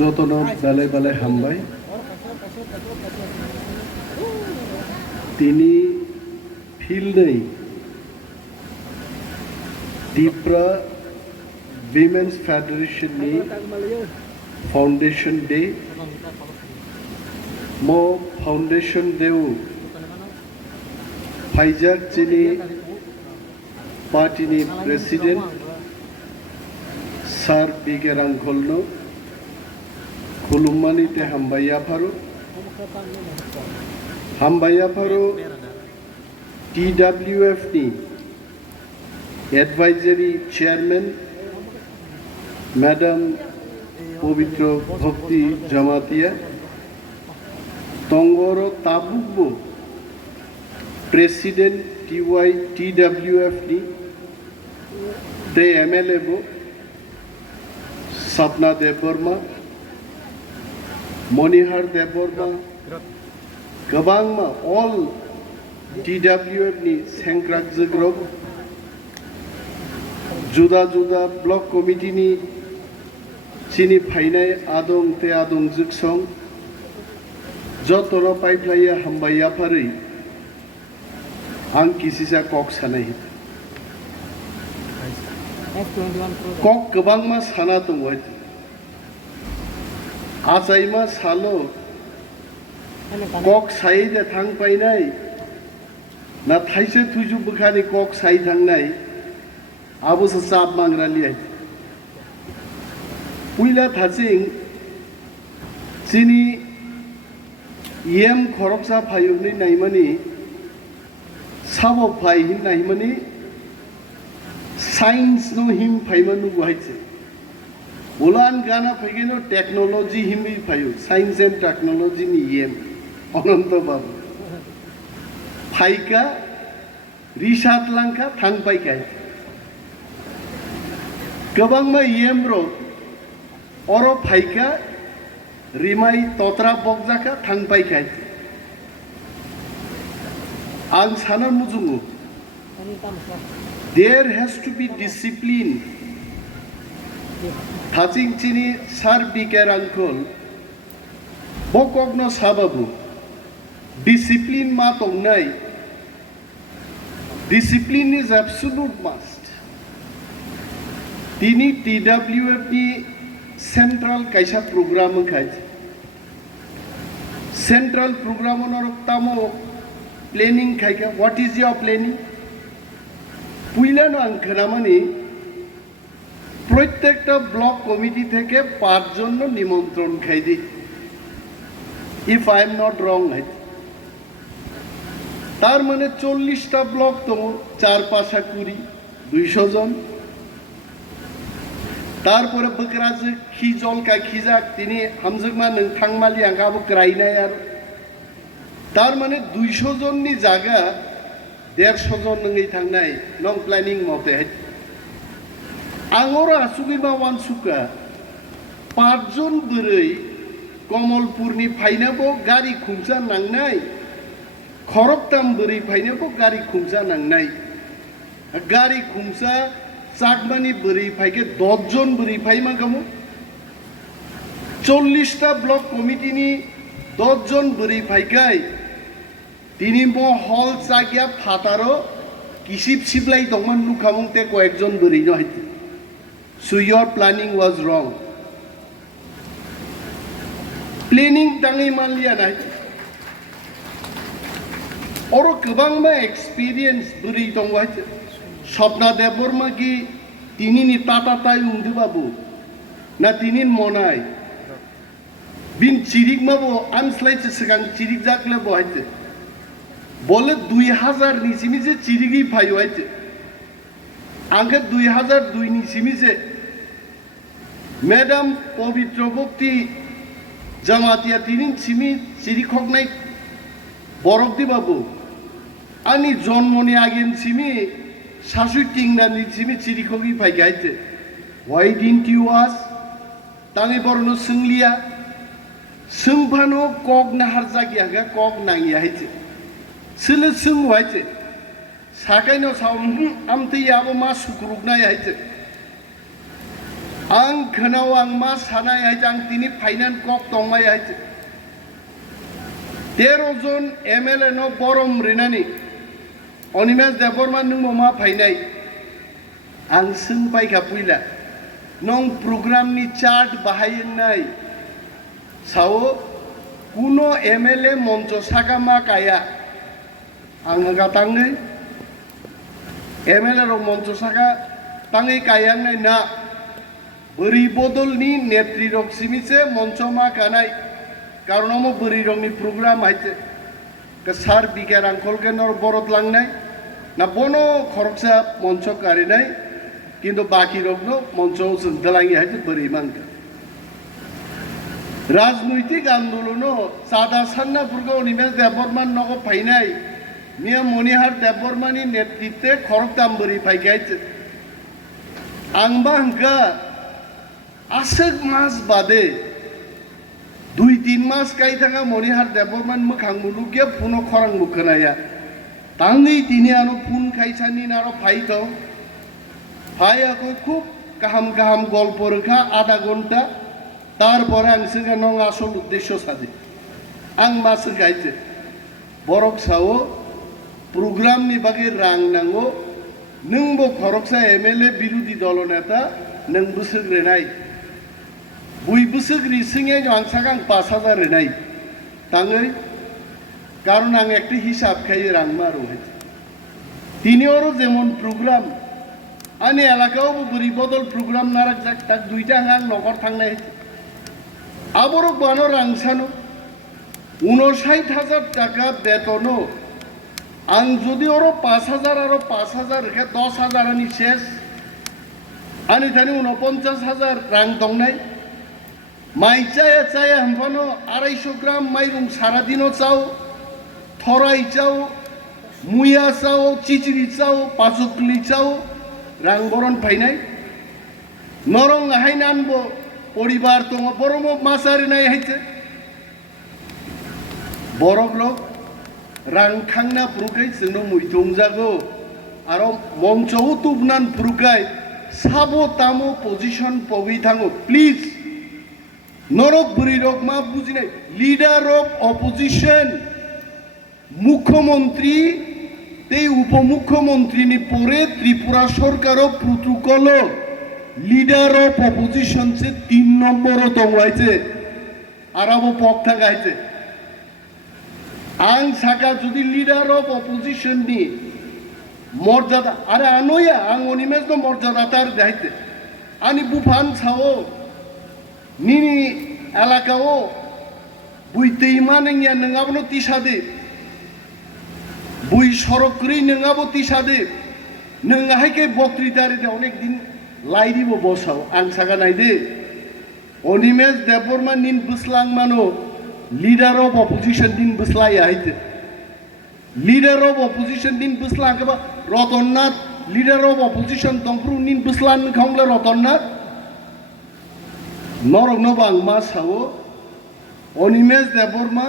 যতন বেলায় বেলায় হামবাই তিনি ফিল্ডেই টিপ্রা উইমেন্স ফেডারেশনनि फाउंडेशन डे मो फाउंडेशन देव फाइजाक चिनी पार्टी प्रेसिडेंट सार बिगे रांखलनो खुलुममानि ते हामबाया फारो TWF नि एडवाइजरी चेयरमैन मैडम पवित्र भक्ति जमातिया तंगोरो ताबुबो प्रेसिडेंट TWF नि दे MLA बो सपना देबबर्मा मणिहार देबबर्मा गोबांमा ऑल TWF नि सेंग्राक जोग्रब जुदा जुदा ब्लॉक कमिटी नि चिनी फाइनाय आदं ते आदं जुगसं जतरा पाइप्लाया हामबाया फारै आं किसिसा कक सानाय कक गोबांमा साना दङ आजाइमा सालो कक साइदे थांपायनाय ना थाइसे थुजु बखानि कक साइ थांनाय आबोसो साब मांग्रालिया पुइला थासिं चिनी खरकसा फायुनि नायमानि साबो फाय हिन नायमानि साइंस नो हिम फायमानु गुहायसे उलान गाना फैगेनो टेक्नोलॉजी हिमि फायु साइंस एंड टेक्नोलॉजी नि अनंत बाबु फाइका रिसार्च लांका थांपायखाय गोबांमा रो अरो फाइका रिमाई तोत्रा बगजाका थांपायखाय आं साना मुजुङो there has to be discipline थाचिं चिनी सार बिकेर आंखल बकगनो साबाबु discipline मा दंनाय discipline is absolute must तिनी TWF नि सेंट्रल कैसा प्रोग्राम खाय सेंट्रल प्रोग्राम नरक्तामो प्लानिंग खायका व्हाट इज योर प्लानिंग पुइलानो आं खोनामानि प्रत्येकटा ब्लक कमिटी থেকে 5 জন নিমন্ত্রণ খাইদি if I am not wrong है তার মানে 40টা ব্লক তো 4-5 কুড়ি 200 জন তারপরে বকরাজ খিজল কা খিজাক তিনি হামজগমা নং থাংমালি आंगाबो ग्राइनाय আর তার মানে 200 জননি জায়গা 150 জন नङै थांनाय नं प्लानिंग मते आंगरा आसुगिबा वानसुका 5 जन बोरै कमलपुरनि फाइनाबो गारि खुंसा नांनाय खरकताम बोरै फाइनाबो गारि खुंसा नांनाय गारि खुंसा चाकमानि बोरै फाइके 10 जन बोरै फाइमा गमो 40टा ब्लक कमिटिनि 10 जन बोरै फाइकाय তিনি ম হল চাগিয়া ফাতারো কিসিপ সিবলাই দংমান লুকামতে কয়েকজন বরি নয় so your planning was wrong planning দাঙै মানলিয়া নাই অরো गोबांमा एक्सपीरियंस বরি দংवा স্বপ্না দেববর্মা কি তিনিনি তাতাতাই উন্দুবাবু না তিনিন মনাই বিন চিরিকমাবো আমস্লাইছে সিগাং চিরিক জাকলে বহাইছে बोले 2000 निसिमिसे चिरिगी फायो आइते आंगे 2002 निसिमिसे मैडम पवित्र भक्ति जमातिया तिनिन सिमि चिरि खगनाय बरफ दिबाबो आनी जन्मनि आगेन सिमि सासु टिंगानि सिमि चिरि खगि फाय आइते व्हाई डिडंट यू आस तांगे बरनो सोंलिया सोंफानो कग नाहार जागियागा कग नांगिया आइते सिले सिंह वाइचे साकाइनो साम आमते याबो मा सुकुरुगनाय हाइचे आं खोनाव आं मा सानाय हायते आं तिनि फाइनान कक तंमाय हायते 13 जन MLA नो बरम रिनानि अनिमेश देबबर्मा नों मा फाइनाय आं सोंबायखा फैला नों प्रोग्राम नि चार्ट बाहायनाय सावो कुनो MLA मंच सागा मा काया आं गातांगै MLA रो मंच सागा तांगै कायांगै ना बरी बदलनि नेत्री रक सिमिसे मंच मा कानाय कारण मो बरी रंनि प्रोग्राम हायते का सार बिगार आंखल के नर बरत लांनाय ना बनो खरकसा मंच कारिनाय किन्तु बाकी रकनो मंच जों दलांगि हायते बरी मांगा राजनैतिक आंदोलनो सादा सान्ना पुरगो अनिमेश देबबर्मा नगो फाइनाय मिया मनिहार देबबर्मानि नेतृत्वे खरकताम बरी फाइगायते आंबा हंका आसक मास बादे 2-3 मास काई थांगा मनिहार देबबर्मान मोखां मुलुगे फुनो खरां मुखनाया तांगै तिनि आनो फुन खाइसानि नारो फाइथाव फायाखौ खूब गाहाम गाहाम गल्प रेखा आधा घंटा तारपरे आं सिंगा नंग आसल उद्देश्य सादे आं मासो गायते बरक सावो प्रोग्राम नि बागे रां नांगो नोंबो खरकसा MLA बिरोधी दल नेता नों बोसोग्रेनाय बुई बोसोग्रि सिंगे आं सागां 5000 रेनाय तांगै कारण आं एकटी हिसाब खायो रां मारो हायते तिनि ओरो जेमन प्रोग्राम आनि एलाकायाव बोरै बदल प्रोग्राम नाराक जाक ताक दुइटा आं नगर थांनाय आबरक बानो रांसानो 59,000 टाका बेतनो आं जुदि ओरो 5,000 आरो 5,000 रेखा 10,000 आनि शेष आनि थानि 49,000 रां दंनाय माइ चाया चाया हम्फानो 250 ग्राम माइरं सारा दिनो चाव थराइ चाव मुया चाव चिचिरि चाव पाचुकली चाव रां बरन फाइनाय नरं हायनानबो परिवार दङ बरम मासारिनाय हायते बरक लोक रां खांना पुरुखाय जोंनो मैथं जागो आरो मंचआव तुबनान पुरुखाय साबो तामो पोजिशन पगै थाङो प्लीज नरक बुरि रक मा बुजिनाय लीडर ऑफ ऑपोजिशन मुख्यमंत्री ते उपमुख्यमंत्री नि परे त्रिपुरा सरकारो प्रोटोकल लीडर ऑफ ऑपोजिशन से 3 नंबर दंगायचे आराबो पक थांगायचे आं साका जुदि लीडर ऑफ ऑपोजिशन नि मर्यादा अरे आनोया आं अनिमेश नो मर्यादा तार दायते आनि बुफान सावो निनि एलाकाओ बुई दैमा नंगिया नङाबो तिसादे बुई सरकरी नङाबो तिसादे नङाहायके बक्तृतारि अनेक दिन लाइदिबो बसाव आं सागा नायदे अनिमेश देबबर्मा निन बुसलां मानो लीडर ऑफ ऑपोजिशन दिन बुसलाया हायते लीडर ऑफ ऑपोजिशन दिन बुसलां के रतननाथ लीडर ऑफ ऑपोजिशन तंफ्रु निन बुसलां खांले रतननाथ नरक नबां मा सावो Animesh Debbarma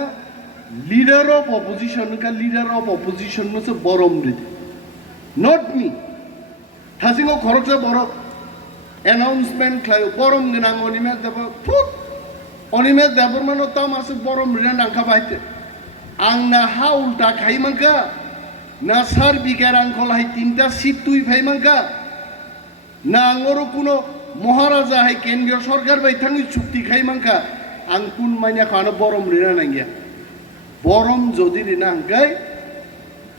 leader of opposition का लीडर ऑफ ऑपोजिशन में से बरम रिदे नॉट मी थासिंगो खरकसा बरक announcement खायो बरम गनां अनिमेश देबबर्मा नो तामासे बरम रिना नांखा बायते आंना हा उल्टा खाइमांका ना सार बिगार आंखल हाय 3टा सीट तुई फाइमांका ना आंगरो कुनो महाराजा हाय केंद्रीय सरकार बाय थांनि चुक्ति खाइमांका आं कुन माइना खानो बरम रिना नांगिया बरम जदि रिना हांकाय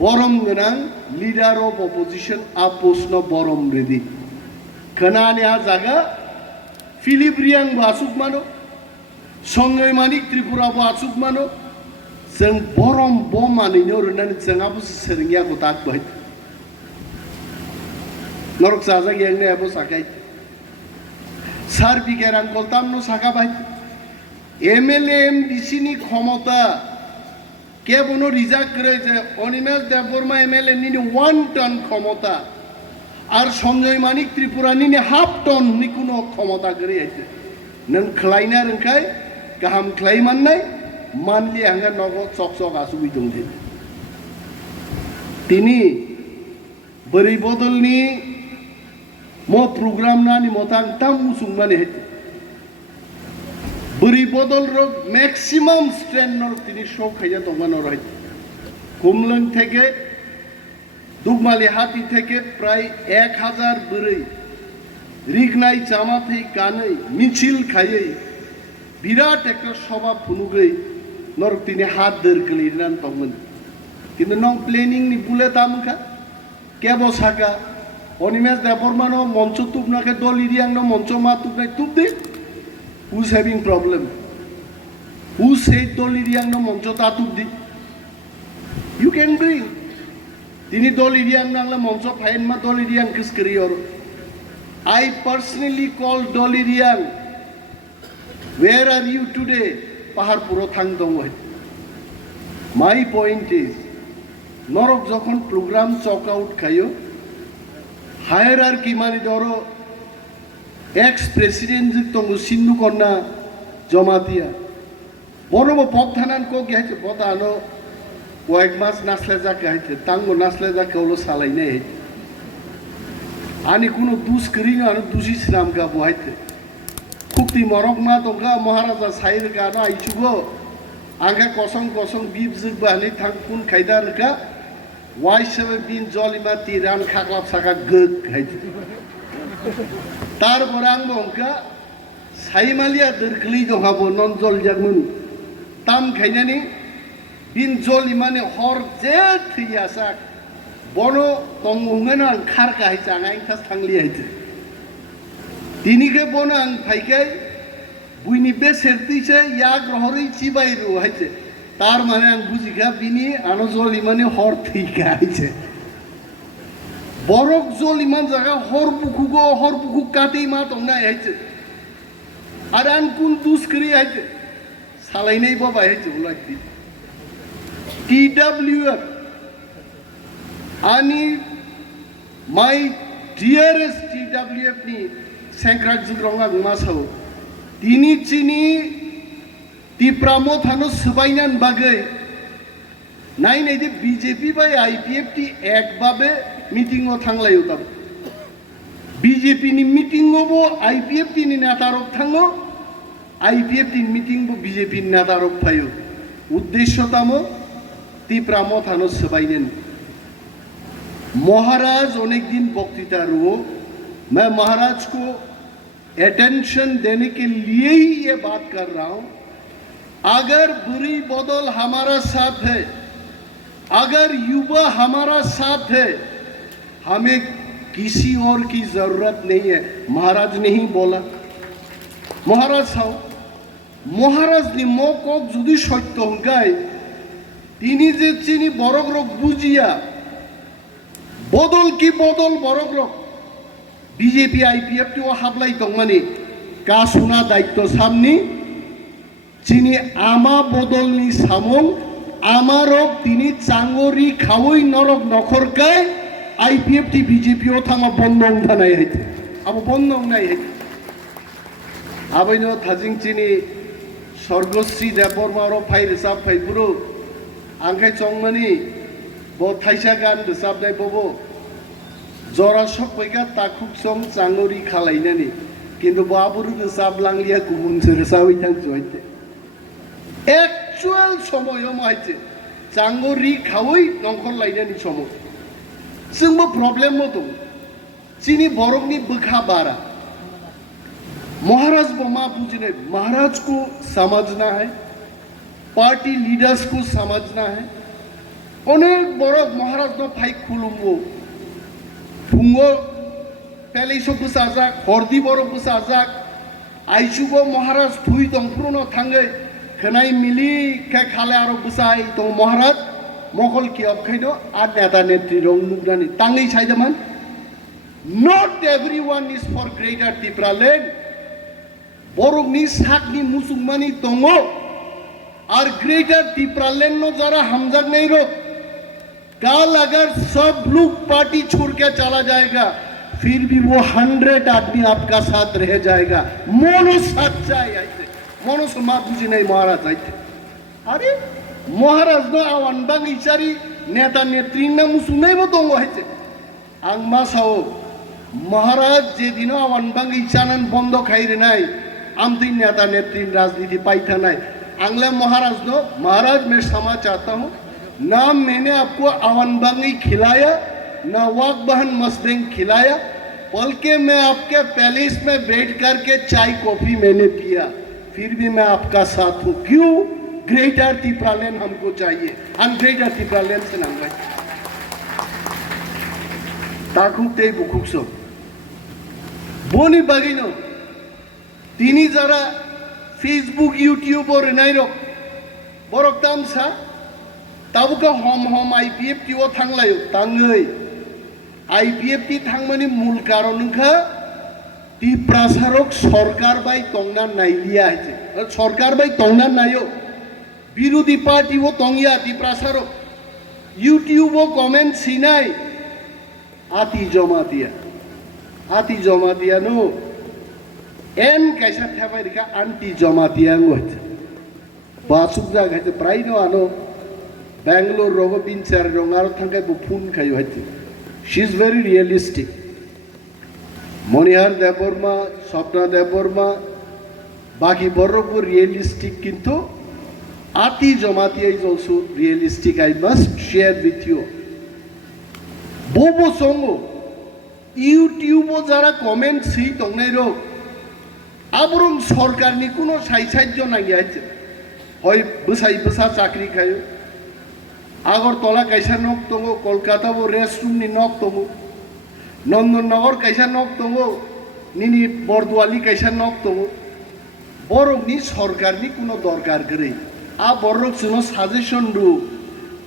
बरम गनां लीडर ऑफ ऑपोजिशन आपोसनो बरम रेडी खोनानि आ जागा फिलिब्रियां बासुक मानो संगै मानिक त्रिपुरा बासुक मानो जों बरम बमानिनो रनानै जोंहाबो सोरगियाखौ दाग बाय नरक साजा गेंने आबो साखाय सार बिगारां कलतामनो साखा बाय MLA MDC नि क्षमता केबनो रिजार्व करे जे अनिमेश देबबर्मा MLA नि 1 टन क्षमता और संजय मानिक त्रिपुरा नि हाफ टन नि कुनो क्षमता करे आइते नों खलायना रोंखाय गाहाम खलायमाननाय मानलि हांगा नगद चक आसुबि दंदे तिनि बोरै बदलनि mo program na ni motang tam musung mani hete beri bodol rok maximum strength nor tini show khaya tongmano roy kumlang theke dugmali hati theke pray 1000 beri rignai chamathei kanai michil khayai বিরাট একটা সভা ফুনুগৈ নর তিনি হাত দের কলিরান তমন কিন্তু নং planning নি বুলে তামখা কেবো সাকা অনিমেশ দেববর্মান মঞ্চ তুপনাকে দল ইরিয়াং ন মঞ্চ মা তুপনাই তুপ দে হুজ হ্যাভিং প্রবলেম হুজ সেই দল ইরিয়াং ন মঞ্চ তা তুপ দি ইউ ক্যান ব্রিং তিনি দল ইরিয়াং নাংলা মঞ্চ ফাইন মা দল ইরিয়াং কিস করিয়র আই পার্সোনালি কল দল ইরিয়াং Where are you today? Pahar puro thang dong hoy. My point is, norok jokhon program chalk out khayo, hierarchy mani doro ex-president tongo sindu konna jamatia. Borobo pogthanan ko gyache bota ano koek mas nasle ja gyache tango nasle ja kolo salai nei. Ani kuno dus kringa ano dusi sram ga bohaite. Kukti morok ma tongka Maharaja sair kana aichugo angka kosong bib zig bani thangpun khaidar ka waisebe bin jolima tiran khaklap saka gek khaide tar borang bongka saimalia derkli jongabo non jol jagmun tam khainani bin jolima ne hor je thiyasak bono tongungena khar ka hijangai thas thangli haite তিনি কে বনাং ফাইকাই বুইনি বে সেরতিছে ইয়া গ্রহরই চিবাইরু হাইছে তার মানে আং বুঝিকা বিনি আনো জল ইমানে হর থিকা হাইছে বরক জল ইমান জায়গা হর বুকু কাটি মা তংনা হাইছে আর আন কোন দুস্করি হাইছে সালাইনাই বাবা হাইছে উলাইতি TWF ani my dearest TWF ni Sengkrak Zugronga Gumasau. Tini Chini Tipra Motha Subainan Bagwi. Nine ede BJP by IPFT ek babe meeting o thanglai utam. BJP ni meeting obo IPFT ni netarok thango IPFT ni meeting bo BJP ni netarok phayo. Uddeshyo tamo Tipra Motha Subainan. महाराज अनेक दिन वक्तृता रुओ मैं महाराज को attention देने के लिए ही ये बात कर रहा हूं अगर बुरी बदल हमारा साथ है अगर युवा हमारा साथ है हमें किसी और की जरूरत नहीं है महाराज ने ही बोला महाराज साहब महाराज ने मोको जुदी सत्य हंगाय তিনি যে চিনি বড় রোগ বুঝিয়া বদল কি বদল বড় রোগ বিজেপি আইপিএফটি ও হাবলাই তংমানি কাসুনা দায়িত্ব সামনি চিনি আমা বদলনি সামন আমারক তিনি চাঙ্গরি খাওই নরক নখরকায় আইপিএফটি বিজেপি ও থামা বন্ধং থানাই হইতে আবো বন্ধং নাই হইতে আবৈন থাজিং চিনি স্বর্গশ্রী দেববর্মা ও ফাই রেসাব ফাইপুরো आंखाय चंगमानी बो थाइसा गान रोजाबनाय बबो जरा सपैगा ताखुक सम चांगुरि खालायनानि किन्तु बाबुरु रोजाबलांलिया गुबुनसो रोजाबै थांजोबायते एक्चुअल समय माहायते चांगुरि खावै नंखर लायनानि समय जोंबो प्रब्लेम दं जोंनि बर'नि बोखा बारा महाराज मा बुजिनाय महाराज को समझना है पार्टी लीडर्स को समझना है अनेक बड़ महाराज न फाइ खुलुमो फुंगो पहले सब बुसाजाक हरदी बड़ बुसाजाक आइसुबो महाराज थुई दंफ्रु न थांगे खनाय मिली के खाले आरो बुसाय तो महाराज मखल की अबखैनो आ नेता नेत्री रं नुगनानि तांगै साइदमान not everyone is for greater Tipraland बरकनि साकनि मुसुकमानि दङो और ग्रेटर टिप्रालैंड में जरा हमजग नहीं रो कल अगर सब लोग पार्टी छोड़ के चला जाएगा फिर भी वो 100 आदमी आपका साथ रह जाएगा मोनो सच्चाई ऐसे मोनो समा बुझी नहीं महाराज ऐसे अरे महाराज न आवन बांग इचारी नेता नेत्री न मुसु नहीं वो दोंगो ऐसे आंग मासाओ महाराज जेदिनो आवान बांगी चानन बंद खाइरे नाय आमती नेता नेत्री राजनीति पाइथा नाय आंगले महाराज नो महाराज मैं क्षमा चाहता हूँ ना मैंने आपको आवान बांगी खिलाया ना वाक बहन मस्देंग खिलाया बल्कि मैं आपके पैलेस में बैठ करके चाय कॉफी मैंने पिया फिर भी मैं आपका साथ हूँ क्यों ग्रेटर तिप्रालैंड हमको चाहिए हम ग्रेटर तिप्रालैंड से नांगे ताकुक ते बुकुक सो बोनी बागिनो तीनी जरा फेसबुक यूट्यूब और नाइरो बरक तामसा ताबुका हम आईपीएफ टी ओ थांलायो तांगै आईपीएफ टी थांमानि मूल कारणखा तिप्रासारक सरकार बाय तंगना नाइलिया है सरकार बाय तंगना नायो विरोधी पार्टी वो तंगिया तिप्रासारक यूट्यूब वो कमेंट सिनाय आती जमा दिया नो एन कैसा था भाई रिका आंटी जमा दिया ngoत बासुक जागा है प्राय नो आनो बेंगलोर रोगो बिनचार रोंगार थांगे बो फुन खायो है she is very realistic Manihar Debbarma Swapna Debbarma बाकी बर्रको रियलिस्टिक किंतु Aati Jamatia is also realistic I must share with you बोबो सोंगो यूट्यूबो जरा कमेंट सी तंगनाय रो आबरं सरकारनि कोनो साइसाज्य नागिया हय बोसाय बोसा चाकरी खायो आगरतला कैसा नक दंगो कलकाता वो रेस्टरूमनि नक दंगो नंदननगर कैसा नक दंगो निनि बरदुआली कैसा नक दंगो बरंनि सरकारनि कोनो दरकार गरै आ बरक जोनो साजेशन दु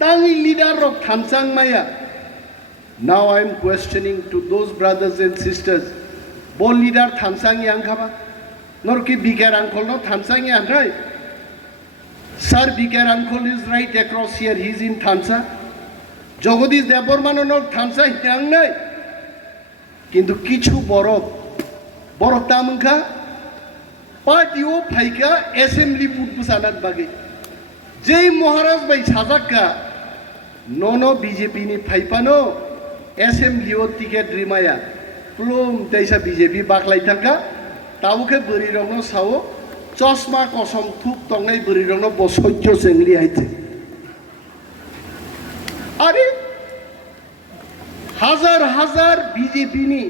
तांनि लीडर रक थानसां माया Now I am questioning to those brothers and sisters. Bo leader thamsang yang khaba. Nor ki bigger uncle no thamsang yang right. Sir bigger uncle is right across here. He is in Thamsa. Jagadish Debbarma no Thamsa yang nai. Kintu kichu borok tamangka. Party o phaika assembly put busanat bagi. Jai Maharaj bai sajaka. No BJP ni phaipano. Assembly ticket रिमाया प्लुम तैसा BJP बाखलाई थांका ताबुके बोरी रंगनो सावो चश्मा कसम थुप तंगै बोरी रंगनो बसज्य सेंगली आइते अरे हजार बीजेपी नि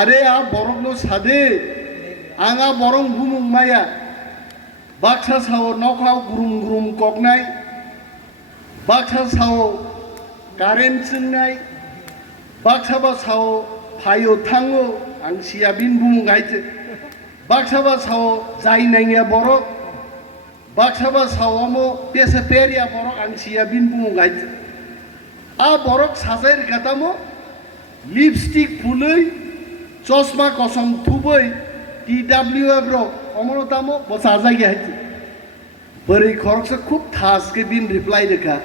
अरे आ बरंगनो सादे आंगा बरंग बुमुं माया बाक्सा सावो नखाव गुरुम ककनाय बाक्सा सावो कारेन्ट जोंनाय बाक्साबा सावो फायो थांगो आं सिया बिन बुमुं गायते बाक्साबा सावो जायनाया बरक बाक्साबा सावमो पेसे पेरिया बरक आं सिया बिन बुमुं गायते आ बरक साजायर गातामो लिपस्टिक फुलै चश्मा कसम थुबै टीडब्ल्यूएफ रो अमरतामो बसाजा गायते बोरै खरकसे खूब थासके बिन रिप्लाई देखा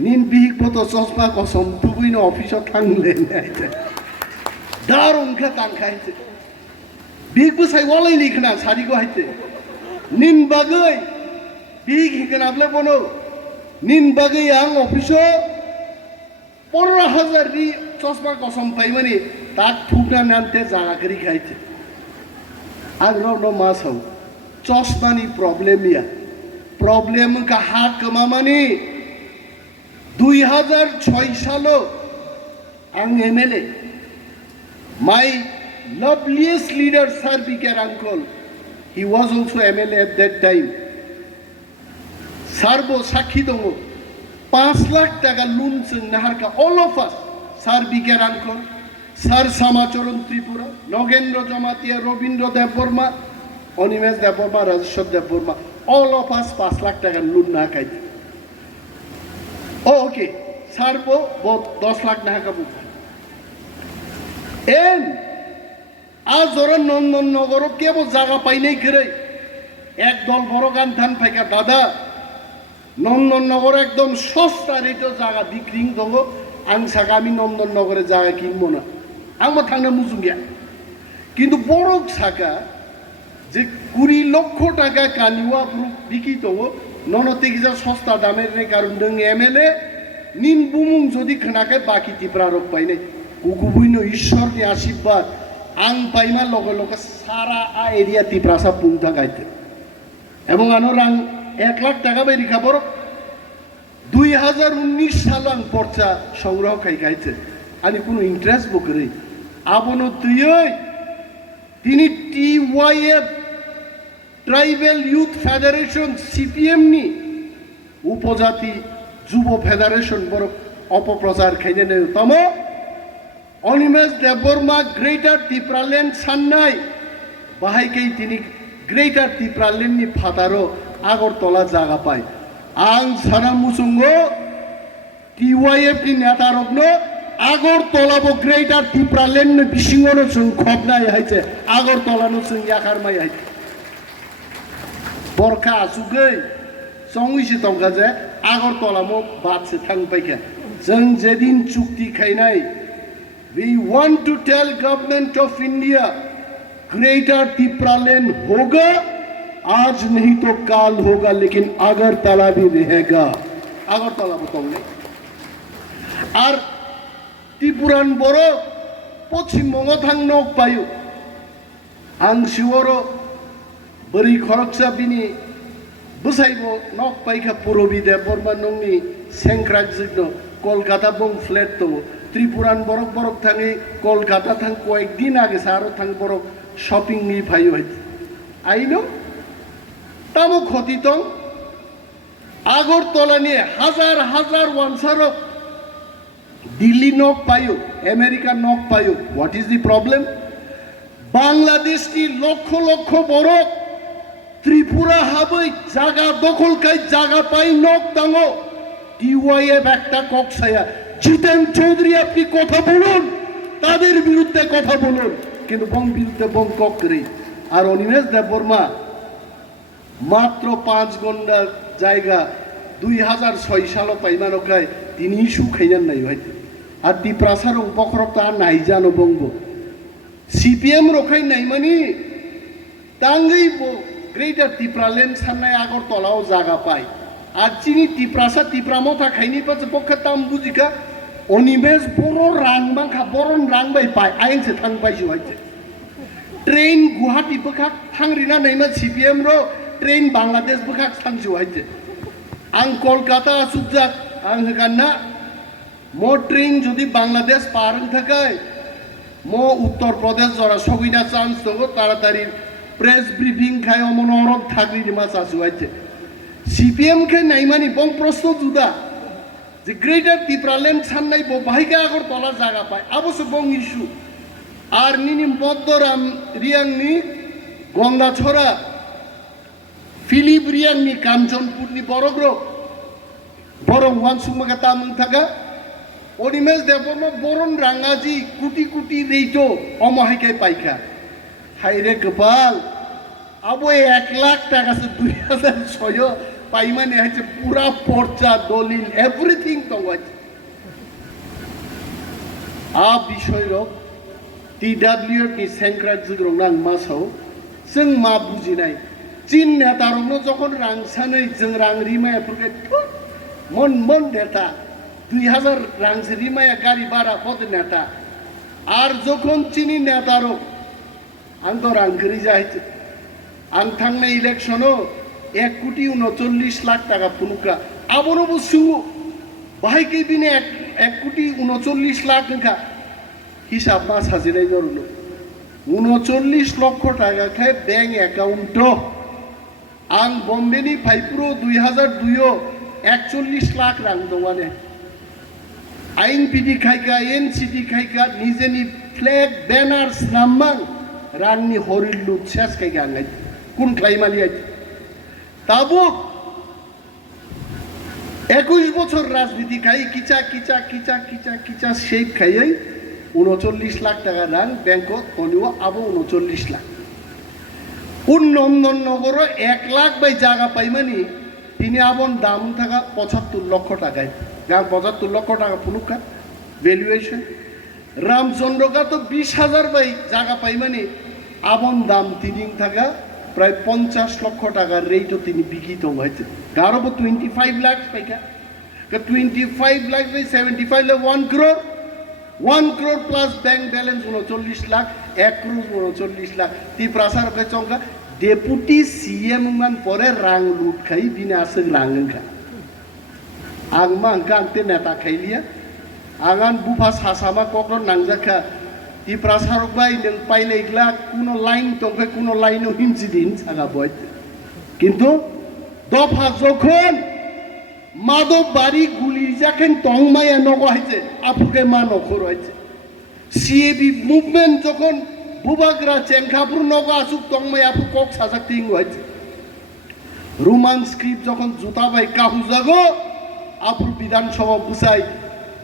नीन बिहिक बतो चश्मा कसम थुबैनो अफिसाव थांले दार उनखा तांखायते बिहिक बसाय वालाय लिखना सारिगो हायते नीन बागै बिहिक हिकनाबले बनो नीन बागै आं अफिसाव 15,000 रि चश्मा कसम पाइमानि ताक थुकना नानते जागा करि खायते आं रनो मासाव चश्मानि प्रब्लेम का हा कमामानि 2006 सालो आं MLA my loveliest leader sir bigger uncle he was also MLA at that time sarbo sakhi dongo 5 lakh taka loan जों नाहारका all of us sir bigger uncle sir समाचरण Tripura Nagendra Jamatia Ravindra Debbarma Animesh Debbarma Rajeshwar Debbarma all of us 5 lakh taka loan ना खायते okay सारबो 10 lakh ना काबू N आज नंदन नगर के वो जागा पाइनाय करे एक दल बड़ गान थान फाइका दादा नंदन नगर एकदम सस्ता रेटो जागा बिक्री दङ आं सागामी नंदन नगरे जागा किनबो ना आंबो थांनो मुजुं गैया किन्तु बरक साका जे 20 लक्ष टाका कानिवा बिक्री दङ ननतेगिजा सस्ता दामेर ने कारण दों एमएलए निन बुमुं जदि खोनाखै बाकी तिप्रा रक पाइनाय কুকুবুইনো ঈশ্বরকে আশীর্বাদ আং পাইমা লগে লগে সারা এরিয়া তিপ্রাসা পুংথা গাইতে এবং আনো রাং 1 লাখ টাকা বাইরি খাবার 2019 সাল আং পর্চা সংগ্রহ খাই গাইতে আমি কোনো ইন্টারেস্ট বকরে আবনো তুই তিনি TYF tribal youth federation CPM নি উপজাতি যুব ফেডারেশন বড় অপপ্রচার খাইনে নেই তম অনিমেষ দেববর্মা গ্রেটার টিপ্রাল্যান্ড সান্নাই বাহাইকেই তিনি গ্রেটার টিপ্রাল্যান্ডনি ফাতারও আগরতলা জায়গা পায় আং সারা মুসুঙ্গ TYF নি নেতারগ্ন আগরতলাবো গ্রেটার টিপ্রাল্যান্ড বিশিঙ্গনো जों খবনাই হাইছে আগরতলানো जों ইয়াকারমাই হাইছে বরখা আসুগै संगिसे दंगा जे আগরতলামো বাদছে থাংপাইখা जों जेदिन चुक्ति खाइनाय we want to tell government of India greater Tipraland होगा आज नहीं तो काल होगा लेकिन আগরতলা भी रहेगा আগরতলা বতং নাই আর ত্রিপুরান বড় পশ্চিমবঙ্গ থাং নক পায়ু আং শিওর বরি খরকসা বিনি বুসাইবো নক পাইখা পুরবি দেববর্মা নংনি সেংক্রাক জিগনো কলকাতা বং ফ্ল্যাট তো ত্রিপুরান বরক বরক থাঙি কলকাতা থাং কয়েকদিন আগে সারো থাং বরক শপিং নি ফাইও হইতে আইনো তামো ক্ষতি তং আগরতলা নিয়ে হাজার হাজার ওয়ানসারো দিল্লি নক পায়ো আমেরিকা নক পায়ো what is the problem Bangladesh কি লক্ষ লক্ষ বরক ত্রিপুরা হাবই জায়গা দখল খাই জায়গা পাই নক দাঙ্গো TYF একটা কক্সায়া জিতেন চৌধুরী আপনি কথা বলুন তাদের বিরুদ্ধে কথা বলুন কিন্তু বং বিরুদ্ধে বং কক করে আর অনিমেষ দেববর্মা মাত্র 5 ঘন্টার জায়গা 2006 সালে পাইমানো খায় তিনি ইস্যু খাইনান নাই হয়তো আর টিপ্রাসার উপকরকতা নাই জানো বঙ্গ CPM রখাই নাই মানে টাঙ্গই গ্রেটার টিপ্রাল্যান্ড সান্নায় আগরতলাও জায়গা পায় আর চিনি টিপ্রাসা টিপ্রামথা খাইনি পাচ্ছে পক্ষে তাম বুঝিকা অনিমেষ বড় রাংবাংখা বড় রাংবাই পায় আইনসে থাং পাইছো হয়েছে ট্রেন গুয়াহাটি বখাক থাংরিনা নাইমা CPM র ট্রেন বাংলাদেশ বখাক থাংছো হয়েছে আং কলকাতা আসুকজাক আং হেকান্না মো ট্রেন যদি বাংলাদেশ পার থাকায় মো উত্তরপ্রদেশ যারা সবিনা চান্স দেবো তাড়াতাড়ি প্রেস ব্রিফিং খায় অমন অরব থাকরি মাছ আসু আছে CPM কে নাইমানি বং প্রশ্ন জুদা যে গ্রেটার টিপ্রাল্যান্ড সান্নাই বাহিকা আগরতলা জায়গা পায় অবশ্য বং ইস্যু আর নিনি মধ্যরাম রিয়াংনি গন্দাছড়া ফিলিপ রিয়াংনি কাঞ্চনপুরনি বড়গ্র বরং ওয়ানসুমাকা তামুং থাকা অনিমেষ দেববর্মা বরণ রাঙ্গাজি কোটি কোটি রেইটো অমহাইকাই পাইখা হাইরে কপাল আবো 1 লাখ টাকা সে 2006 পাইমানে হয়েছে পুরা পর্চা দলিল এভরিথিং তো আছে আ বিষয় রক TWF নি সেংক্রাক জিগ্রং নাং মাসাও जों मा বুঝিনাই চীন নেতারনো যখন রাংসাनै जों রাং রিমায়াफोरखौ মন মন নেতা 2000 রাং রিমায়া গাড়ি ভাড়া পদ নেতা আর যখন চিনি নেতারো आं तो रांखरि जाहैते आं थांनाय इलेक्शनाव 1 लाख टाका फुनुका आबनो बुसुंगु बाहायकै बिने 1 लाख नखा हिसाब मा साजिनाय गरुनो 39 लक्ष टाका खाय बैंक अकाउंट आं बम्बेनि फाइप्रो 2002 41 लाख रां दंआने आइन पिडि खायका NCD खायका निजेनि फ्लेग बेनार्स नामबां रांनि हरिलु सेस खायगा आंलाय कुन क्लाइमालिया ताबो 21 বছর রাজনীতি খাই কিচা কিচা কিচা কিচা কিচা শেপ খাইই 39 লাখ টাকা রাং ব্যাংকত তলিও আবো 39 লাখ কোন নন্দননগর 1 লাখ বাই জায়গা পাইমানি তিনি আবন দাম থাকা 75 লক্ষ টাকায় গা 75 লক্ষ টাকা ফুলুকা ভ্যালুয়েশন রামচন্দ্রকা তো 20,000 বাই জায়গা পাইমানি আবন দাম তিনিং থাকা প্রায় 50 লক্ষ টাকার রেটও তিনি বিক্রিত হয়েছে গারব 25 লাখ পাইকা 25 লাখ বাই 75 lakh 1 crore 1 crore plus bank balance 39 lakh 1 crore 39 lakh Tripura সরকার চংকা ডেপুটি সিএম মান পরে রাং লুট খাই বিনা আসে রাংখা আগমা গাंते নেতা খাইলিয়া আগান বুফা সাসামা কখন নাংজাখা ত্রিপুরা সরকার নং পাইলাইগলা কোন লাইন তংখে কোন লাইনও হিমজি দিন সাগা বইতে কিন্তু দফা যখন মাদক বাড়ি গুলি যাকেন টংমায়া নগো হয়েছে আপুকে মা নখর হয়েছে সিএবি মুভমেন্ট যখন বুবাগ্রা চেংখাপুর নগো আসুক টংমায়া আপু কক সাজাক তিং হয়েছে রোমান স্ক্রিপ্ট যখন জুতা বাই কাহু জাগো আপুর বিধানসভা বুসাই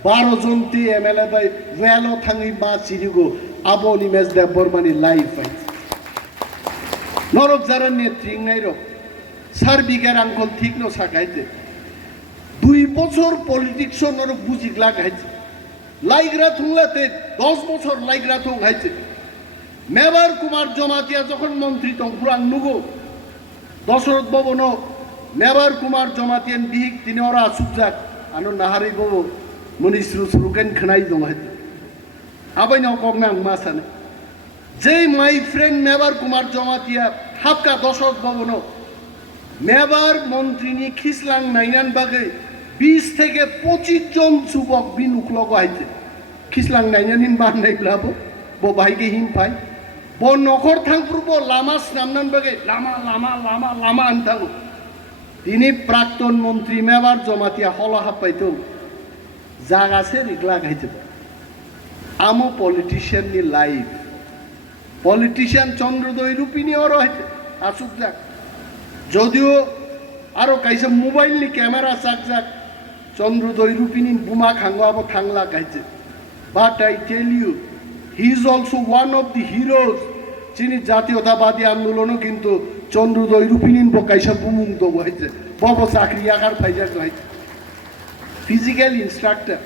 12 জন টি এমএলএ বাই ওয়েলো থাঙ্গি মা চিরিগো আবো নিমেশ দেববর্মানি লাইফ হয়েছে নরক যারা নেত্রী নাই রক সার্বিকের আঙ্কল ঠিক ন সাকাইতে 2 বছর পলিটিক্স নরক বুঝিক লাগাইছে লাইগ্রা থুংলাতে 10 বছর লাইগ্রা থুং হাইছে মেবার কুমার জমাতিয়া যখন মন্ত্রী তংপুরাং নুগো দশরথ ভবন মেবার কুমার জমাতিয়ান বিহিক তিনি ওরা সুবজাক আনো নাহারি বব মনিশ্রু সুরুকেন খনাই দং হাইতে আবাইনাও কগনাং মাসানে যে মাই ফ্রেন্ড মেবার কুমার জমাতিয়া হাপকা দশরথ ভবন মেবার মন্ত্রীনি খিসলাং নাইনান বাগে 20 থেকে 25 জন যুবক বিনুক লগ আইছে খিসলাং নাইনান হিন বান নাইলাবো বো ভাইকে হিন পাই বো নখর থাংপুর বো লামা নামনান বাগে লামা লামা লামা লামা আনতাঙ্গো তিনি প্রাক্তন মন্ত্রী মেবার জমাতিয়া হলা হাপাইতো জাগাছে রিগলা গাইছে আমো পলিটিশিয়ান নি লাইফ পলিটিশিয়ান চন্দ্রদয় রূপিনী ওর হইছে আসুক যাক যদিও আরো কাইছে মোবাইল নি ক্যামেরা চাক যাক চন্দ্রদয় রূপিনী বুমা খাঙ্গো আবো থাংলা গাইছে but I tell you he is also one of the heroes যিনি জাতীয়তাবাদী আন্দোলনও কিন্তু চন্দ্রদয় রূপিনী বকাইসা বুমুং তো হয়েছে বব চাকরি আকার ফাইজা হয়েছে ফিজিক্যাল ইনস্ট্রাক্টর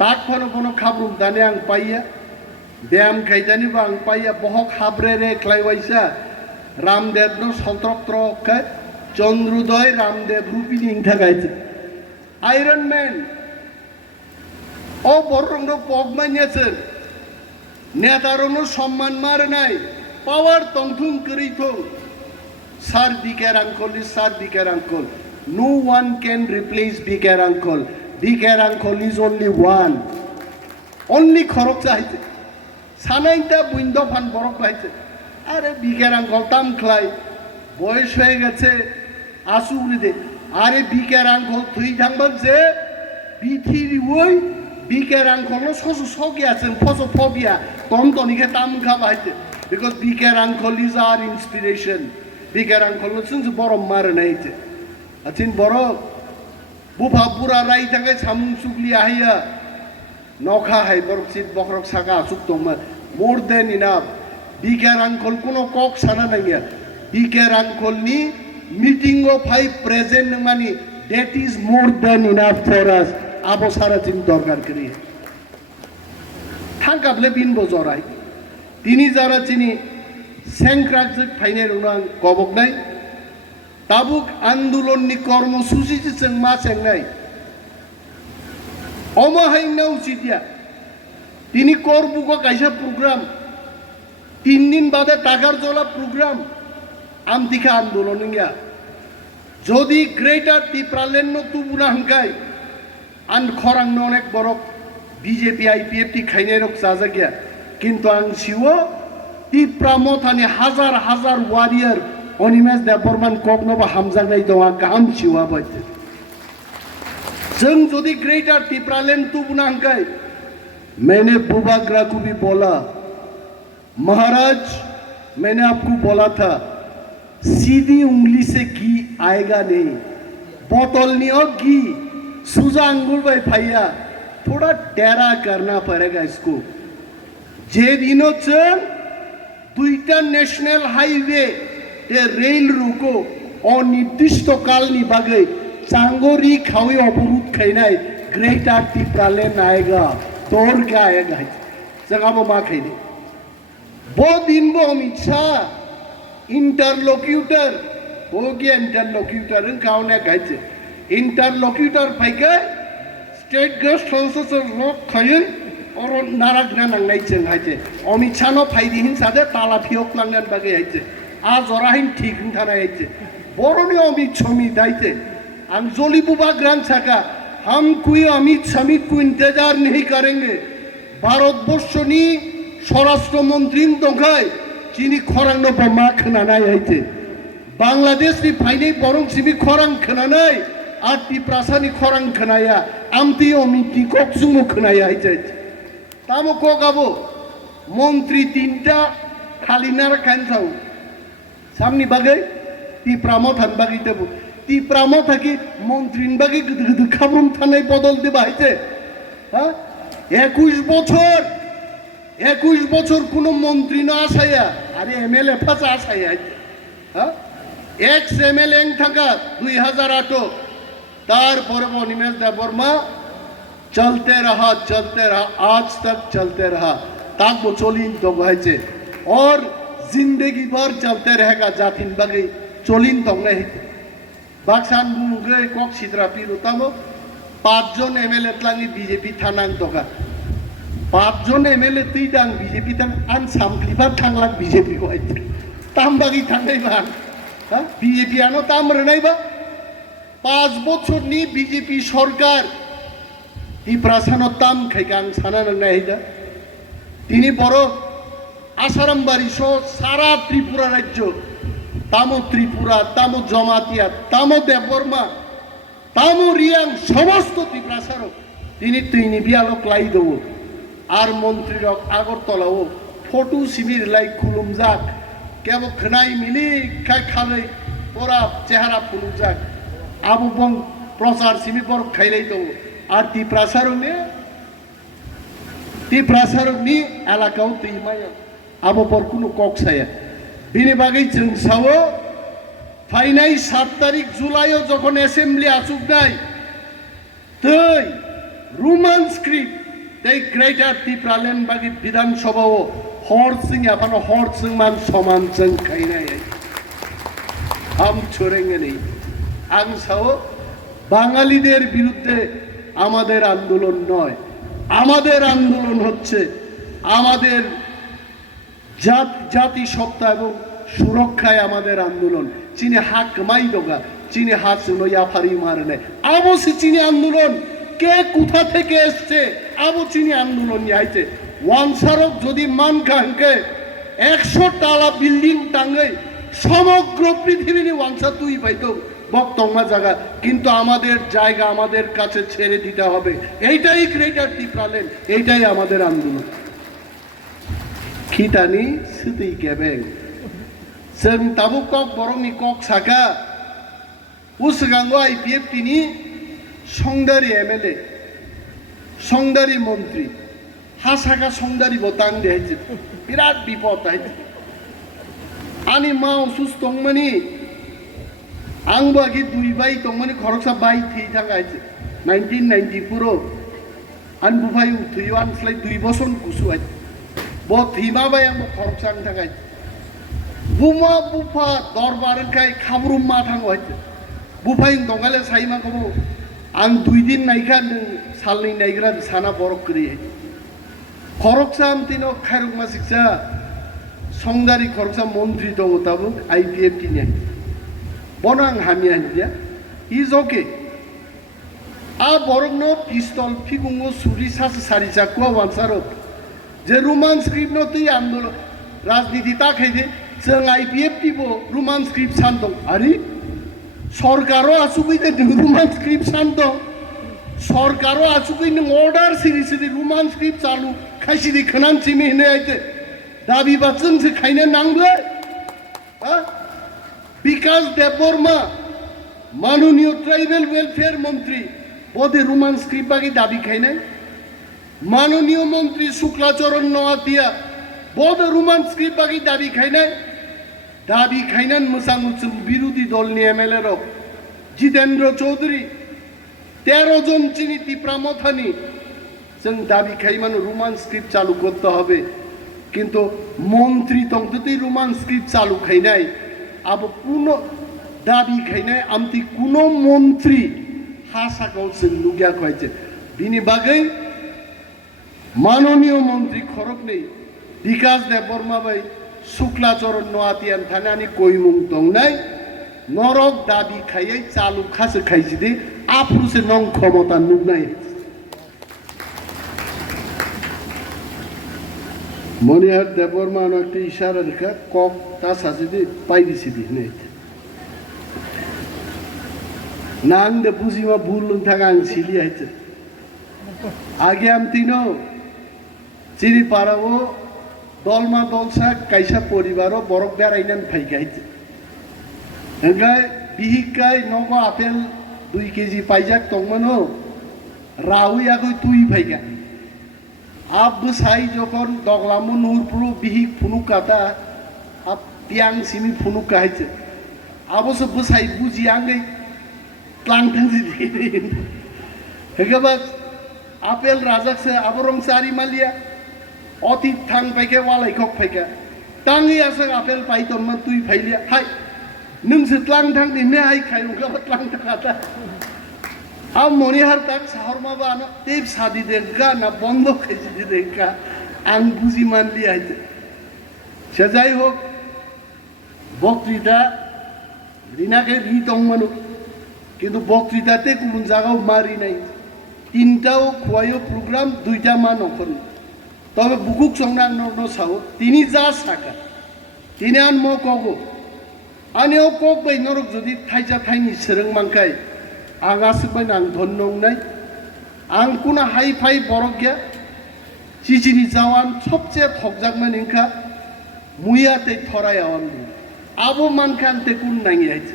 তাক কোনো খাবরুম দানে আং পাইয়া ব্যায়াম খাইজানি বা আং পাইয়া বহক হাবরে রে খ্লাইবাইসা রামদেব নো সন্ত্রক্ত্র চন্দ্রোদয় রামদেব রূপিনী ইংঠা গাইছে আয়রন ম্যান ও বরং পগ মানিয়েছেন নেতারও সম্মান মার নাই পাওয়ার তংথুং করি থো sir biker uncle is sir biker uncle no one can replace biker uncle biker uncle is only খরচ চাইছে সানাইটা বুইন্দ ফান বরফ পাইছে আরে বিকের আঙ্কল তাম খাই বয়স হয়ে গেছে আসু উড়ে দে আরে বিকের আঙ্কল তুই থাকবেন যে বিথির ওই বিকের আঙ্কল সসু সগি আছেন ফসো ফবিয়া তন্তনিকে তাম খাবাইছে because biker uncle is our inspiration biker uncle শুনছে বড় মারে নাইছে আছিন বড় বুফা পুরা রাই থাকে সামুং সুকলি আহিয়া নখা হাই বরক সিট বখরক সাকা আসুক তোমার মোর দেন ইনাফ বিকের আঙ্কল কোনো কক সানা নাইয়া বিকের আঙ্কল নি meeting of high present money that is more than enough for us আবো সারা চিন দরকার করি থাকাবলে বিন বজরাই তিনি যারা চিনি সেংক্রাক ফাইনের উনাং কবক নাই তাবুক আন্দোলন নি কর্মসূচি যেন মা চেংনাই অমহাইনা উচিতিয়া তিনি করবুক কাইসা প্রোগ্রাম 3 দিন বাদে টাকার জলা প্রোগ্রাম আমতিখা আন্দোলন গিয়া যদি গ্রেটার টিপ্রালেন্ন তুবুনা হাঙ্কাই আন খরাং অনেক বড় বিজেপি আইপিএফটি খাইনে রক সাজা গিয়া কিন্তু আং সিও টিপ্রা মথানি হাজার হাজার ওয়ারিয়ার অনিমেশ দেববর্মান কগ্নবা হামজানাই দোয়া কাম সিওয়া বাইতে जों যদি ग्रेटर टिप्रालैंड तुबुना हांकाय मैंने बुबाग्रा को भी बोला महाराज मैंने आपको बोला था सीधी उंगली से घी आएगा नहीं बोतल नहीं और घी सूजा अंगुल भाई भैया थोड़ा टेरा करना पड़ेगा इसको जे दिनों दुईटा नेशनल हाईवे रेल रुको अनिर्दिष्ट काल निभागे चांगोरी खावी अवरुद्ध खाइनाय ग्रेटर टिप्रालैंड आएगा तोर क्या आएगा जगह मा खाइने वो दिन वो अमित शाह इंटरलोक्यूटर हो गया इंटरलोक्यूटर गाँव गाइছে इंटरलोक्यूटर फाइके स्टेट गेस्ट हाउस से लोग खाइन अरन नारागना नांनाय जों हायते अमित शाहनो फायदि हिंसादे ताला फियक लांनान बागे हायते आ जराहिन ठीक थानाय हायते बरनि अमित समित हायते आं जली बुबा ग्रान साका हम कोई अमित समित को इंतजार नहीं करेंगे भारतवर्षनि स्वराष्ट्र मंत्री दंखाय चीनी खरांग न बमा खोनानाय हायते बांग्लादेशनि फायनै बरं सिबि खरां खोनानाय आ तिप्रासानि खरां खोनाया आमति अमितनि कक्सुमु खोनाया हायते तामो कगाबो मंत्री तीनटा खालिनार कानसाव सामनि बागै तिप्रा मथान बागै देबो तिप्रा मथा की मंत्रीन बागै गद गद खाब्रुम थानाय बदल देबा हायते हा 21 বছর কোন মন্ত্রী না আসায়া আরে এমএলএ ফাঁসা আসায়া হ্যাঁ এক্স এমএলএ থাকা 2008 তারপরে অনিমেষ দেববর্মা चलते रहा आज तक चलते रहा ताक वो चोलिन तो गए और जिंदगी भर चलते रहेगा जातिन बगे चोलिन तो नहीं बाक्सान बुमुगे कॉक सिद्रा पीरुतामो 5 जन एमएलए तलांगी बीजेपी थानांग तो का 5 जन एमएलए तीदांग बीजेपी थान आन सामक्लिफा थांगलां बीजेपी को आइते तामबागी थांनाय बा हा बीजेपी आनो ताम रनाय बा 5 বছরনি बीजेपी सरकार तिप्रासानो ताम खायगां साना नंनाय हायदा तिनी बर आसारामबारी सह सारा त्रिपुरा राज्य तामो त्रिपुरा तामो जमातिया तामो देबबर्मा तामो रियां समस्त तिप्रासारो तिनी तैनि बियालक लाई दो आर मंत्री रक आगरतलाओ फटो सिमिर लाई खुलुमजाक केबो खनाय मिली खाय खालै परा चेहरा खुलुमजाक आबो बं प्रचार सिमि बर खायलै दो আর तिप्रासारनि एलाकाव दैमाया आबोपर कुनु कक्साया बिनि बागै जों सावो फाइनाय 7 तारिख जुलाइयाव जखन एसेम्बली आसुगनाय तै रोमान स्क्रिप्ट तै ग्रेटर तिप्रालेण्ड बागै विधानसभाव हरसिं याफानो हरसिं मान समान जों खायनाय हम छोड़ेंगे नहीं आं सावो বাঙালিদের বিরুদ্ধে আমাদের আন্দোলন নয় আমাদের আন্দোলন হচ্ছে আমাদের জাতি সত্তা এবং সুরক্ষায় আমাদের আন্দোলন চীনে হাক মাই দগা চীনে হাত লইয়া ফারি মারনে আবসি চীনে আন্দোলন কে কোথা থেকে এসছে আবো চীনে আন্দোলন আইছে ওয়ানসারক যদি মান কাঙ্কে 100 তালা বিল্ডিং টাঙ্গে সমগ্র পৃথিবীর ওয়ানসা তুই পাইতো বক্তব্য জায়গা কিন্তু আমাদের জায়গা আমাদের কাছে ছেড়ে দিতে হবে এইটাই গ্রেটার টিপ্রালেন্ড এইটাই আমাদের আন্দোলন খিতানি সিটি কেবেং जों ताबुक बरंनि कक साखा उसिगांगो आईपीएफ तिनि संदारि एमएलए संदारि मंत्री हा साखा संदारि बतां देहायचे बिराद बिपद हायचे आनि माव सुस्तंमनि आं बागि दुइ बाई तंमनि खरकसा बाई थि थांगायचे 1994 आन बुफाय उथुयो आनस्लाय 2 बसन गुसुआय ब थिमा बाय आं खरकसा थांगायचे बुमा बुफा दरबार काय खाब्रुम मा थांगायचे बुफाय दंगाले साइमा खबो आं 2 दिन नायखा नों सालनै नायग्रा साना बरक करि खरकसा आमतिनो खायरुमा सिक्सा संदारि खरकसा मंत्री दङ ताबो आईपीएफ तिनि Bonang hamian dia, is okay. A borogno pistol pigungo suri sas sarisa kwa wansarot. Je Roman script no ti andolo राजनीति ta khaide जों आईपीएफ टिबो रोमान स्क्रिप्ट सान्दों आरि सरकारो आसुगैदे रोमान स्क्रिप्ट सान्दों सरकारो आसुगैदे अर्डार सिरि सिरि रोमान स्क्रिप्ट चालु खायसिदि खोनानसिमि होनो आइते दाबि बाजों से खायनो नांगले हा विकास देबबर्मा माननीय ट्राइबल वेलफेयर मंत्री बोधे रोमान स्क्रिप्ट बागै दाबि खायनाय माननीय मंत्री शुक्लाचरण नवातिया बोधे रोमान स्क्रिप्ट बागै दाबि खायनान मोजां मोजां बिरोधी दलनि एमएलए रक जितेन्द्र चौधरी 13 जन चिनी तिप्रा मथानि जों दाबि खायमान रोमान स्क्रिप्ट चालू करते হবে কিন্তু মন্ত্রী তংততি रोमान स्क्रिप्ट चालू खायनाय अब कुनो दाबि खायनाय आमति कुनो मंत्री हासागाव जों लुगिया खायचे बिनि बागै माननीय मंत्री खरक नहीं विकास देबबर्मा भाई शुक्लाचरण नआतियान थानानि कोइमुं दंनाय नरक दाबी खायै चालू खासे खाइजिदि आफ्रुसे नं क्षमता नुनाय मनिहार देबबर्मा एक इशारा रेखा कक ता साजिदि पाइदिसिदि नै नांग दे बुजिमा बुलुं थागा आं सिलि आइते आगे आम तीनो चिरि पारावो दलमा दलसा काइसा परिवारो बरक बेरायनान फाइगाइते एंगाय बिहिकाय नगो आपेल 2 केजी पाइजाक तंगमनो राहुई आगै तुई फाइगा आप बसाई जखन दगलामु नूरपुरु बिहिक फुनुकाता आप पियां सिमी फुनुका हाइते आबोसो बसाई बुजि आंगै क्लांथां जिदि हेगाबाद आपेल राजाक से आबरं सारी मालिया अति थांग पाइके वालाई खक पाइका तांगी आसे आपेल पाइतन मा तुई फाइलिया हाय नोंसो क्लां थां दिने हाय खायुंगा क्लां थांगाता आम मनिहार ताक शहर मा बानो तेब सादी देगा ना बंद खाइजि देगा आं बुजि मानलि आइते से जाय होक बक्तृता रिनाके रि दंमोन किन्तु बक्तृताते गुबुन जागाव मारि नाय তিনটাও খুয়াইও প্রোগ্রাম দুইটা মা নকরেন তবে বুকুক সংনাং নগ্ন সাও তিনি যা সাকা তিনি আন ম কগো আনিও কক বাই নরক যদি থাইজা থাইনি সেরং মাংকাই আগাসে বাই নাং ধন্যং নাই আং কোনা হাই ফাই বরক গিয়া চিচিনি জাওয়ান সবচেয়ে থকজাকমান ইনকা মুইয়াতে থরাই আওয়ান আবো মানখানতে কোন নাঙি আইছে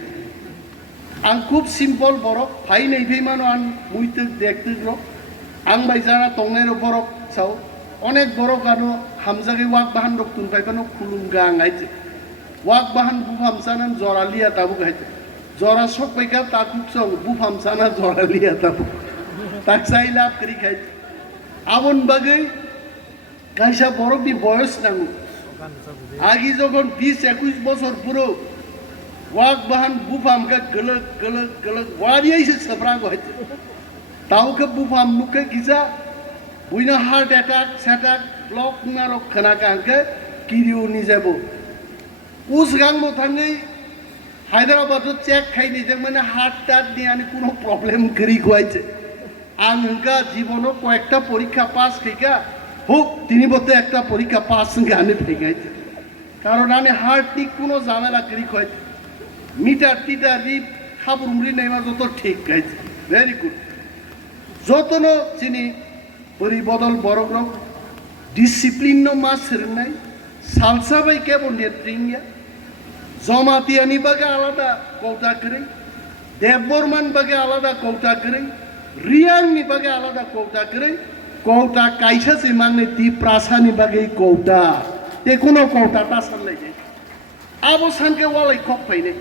आं खूब सिम्पल बरक फाइ नै फैमानो आं मुइते देखते र आं बायजारा तंनाय बरक साव अनेक बरक आनो हामजागे वाक बाहान रक तुन फाइबानो खुलुमगा आं आइते वाक बाहान बुफामसानान जरालिया ताबु गाइते जरा सक बायका ताकुक सं बुफामसाना जरालिया ताबु ताक साइलाब करि खाइते आबन बागै गाइसा बरकनि बयस नांगु आगि जगन 20-21 बছর पुरो वाक बाहान बुफाम का गलग गलग गलग वारिया से सफरांगो है ताऊ के बुफाम नुके गिजा बुइना हार्ट अटैक सेटैक ब्लॉक नारो खना कांके किरियो निजेबो उस गांग मो थांगै हायद्राबाद चेक खाइनि जे माने हार्ट अटैक नि आनि कोनो प्रॉब्लम करि गइছে आं हंका जीवनो कयेकटा परीक्षा पास कइका होक तिनि बते एकटा परीक्षा पास गाने फेगाइছে কারণ আনি হার্ট नि कोनो জামেলা करि गइছে মিটার টিটার রিপ খাবরুমরি নাইমা যত ঠিক গাইছে ভেরি গুড যতনো চিনি পরিবদল বরগ্রক ডিসিপ্লিন নো মাস সেরনাই সালসা বাই কেবন নেট্রিংয়া জমাতিয়ানি বাগে আলাদা কৌটা করে দেববর্মান বাগে আলাদা কৌটা করে রিয়াংনি বাগে আলাদা কৌটা করে কৌটা কাইসা সে মাংনে তিপ্রাসানি বাগে কৌটা তে কোনো কৌটা তা সানলাই যায় আবো সানকে ওয়ালাই খপ পাইনে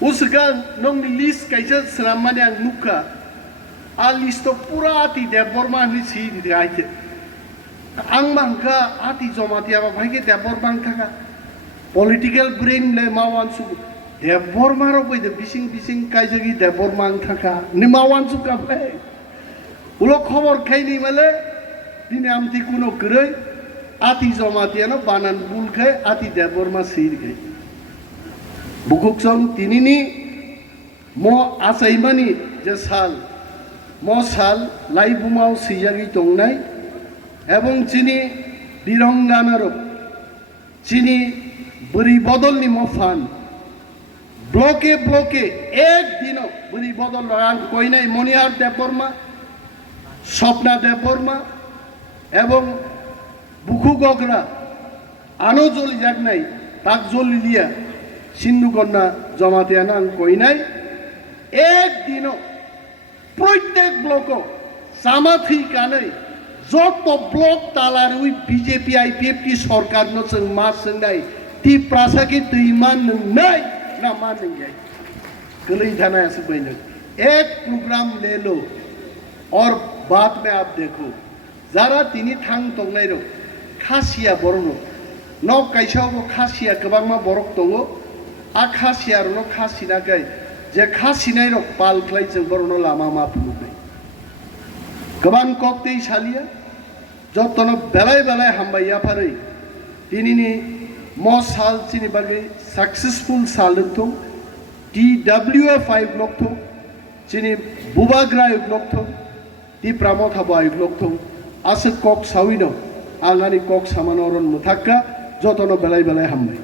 उसका नंग लिस्ट कैसे श्रमने आं नुका आ लिस्ट तो पूरा आती देबबर्मा नि सी दिखाइते आं मांका आती जमातिया भाइके देबबर्मा थाका पॉलिटिकल ब्रेन ले मावान सु देबबर्मा रो बय बिसिं बिसिं काइजगी देबबर्मा थाका नि मावान सु काफले उलो खबर खाइनि माले दिने आमति कुनो गरै आती जमातिया न बानान बुलखाय आती देबबर्मा सी दिखाइ बुकुक्सं तिनिनि मो आसाइमानि जे साल मो साल लाइबुमाव सियागि तंनाय एवं चिनि बिरंगानार चिनि बरि बदलनि मो फान ब्लके ब्लके एक दिन बरि बदल आं कइनाय मनिहार देबबर्मा स्वप्ना देबबर्मा एवं बुकु गगरा आनो जलि जागनाय ताक जलिलिया सिन्धु कन्या जमातियाना कइनाय एक दिन प्रत्येक ब्लक सामाथि कानै जत ब्लक तालार उइ बीजेपी आईपीएफ की सरकार न जों मा सोंनाय तिप्रासाखि दैमान नंनाय ना मा नंगाय गलै थानायासो बैनो एक प्रोग्राम ले लो और बाद में आप देखो जरा तिनी थांग तंनाय रो खासिया बरनो न काइसावबो खासिया गोबांमा बरक दङो आ खासिया रो खासिनाखै जे खासिनाय रो पालख्लाय जों बरनो लामा मा फुलुनाय गोबां ककते सालिया যতন বেলায় বেলায় হামবাইয়া পারে তিনি ম সাল চিনি বাগে সাকসেসফুল সাল দं TWF5 ব্লক দं চিনি বুবাগ্রা ব্লক দं Tipra Motha ব্লক দं আসে কক সাউইনো আলনানি কক সামানরন মুথাক্কা যতন বেলায় বেলায় হামবাই